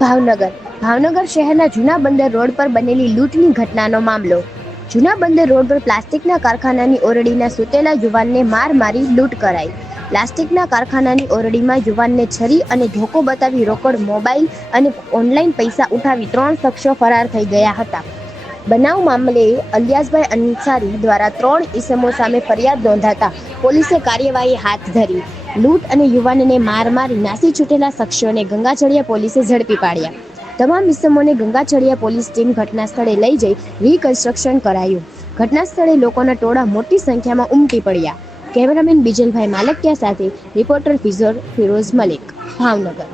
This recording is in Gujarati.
ભાવનગર શહેરના જૂના બંદર રોડ પર બનેલી લૂંટની ઘટનાનો મામલો. જૂના બંદર રોડ પર પ્લાસ્ટિકના કારખાનાની ઓરડીના સૂતેલા યુવાનને માર મારી લૂંટ કરાઈ. પ્લાસ્ટિકના કારખાનાની ઓરડીમાં યુવાનને છરી અને ધોકો બતાવી રોકડ, મોબાઈલ અને ઓનલાઈન પૈસા ઉઠાવી 3 શખ્સો ફરાર થઈ ગયા હતા. બનાવ મામલે અલિયાસભાઈ અંસારી દ્વારા 3 ઈસમો સામે ફરિયાદ નોંધાતા પોલીસે કાર્યવાહી હાથ ધરી. લૂંટ અને યુવાનને માર મારી નાસી છૂટેલા શખ્સોને ગંગાચળિયા પોલીસે ઝડપી પાડ્યા. તમામ ઈસમોને ગંગાચળિયા પોલીસ ટીમ ઘટના સ્થળે લઈ જઈ રિકન્સ્ટ્રક્શન કરાયું. ઘટના સ્થળે લોકોના ટોળા મોટી સંખ્યામાં ઉમટી પડ્યા. કેમેરામેન બીજલભાઈ માલકિયા સાથે રિપોર્ટર ફિરોઝ મલિક, ભાવનગર.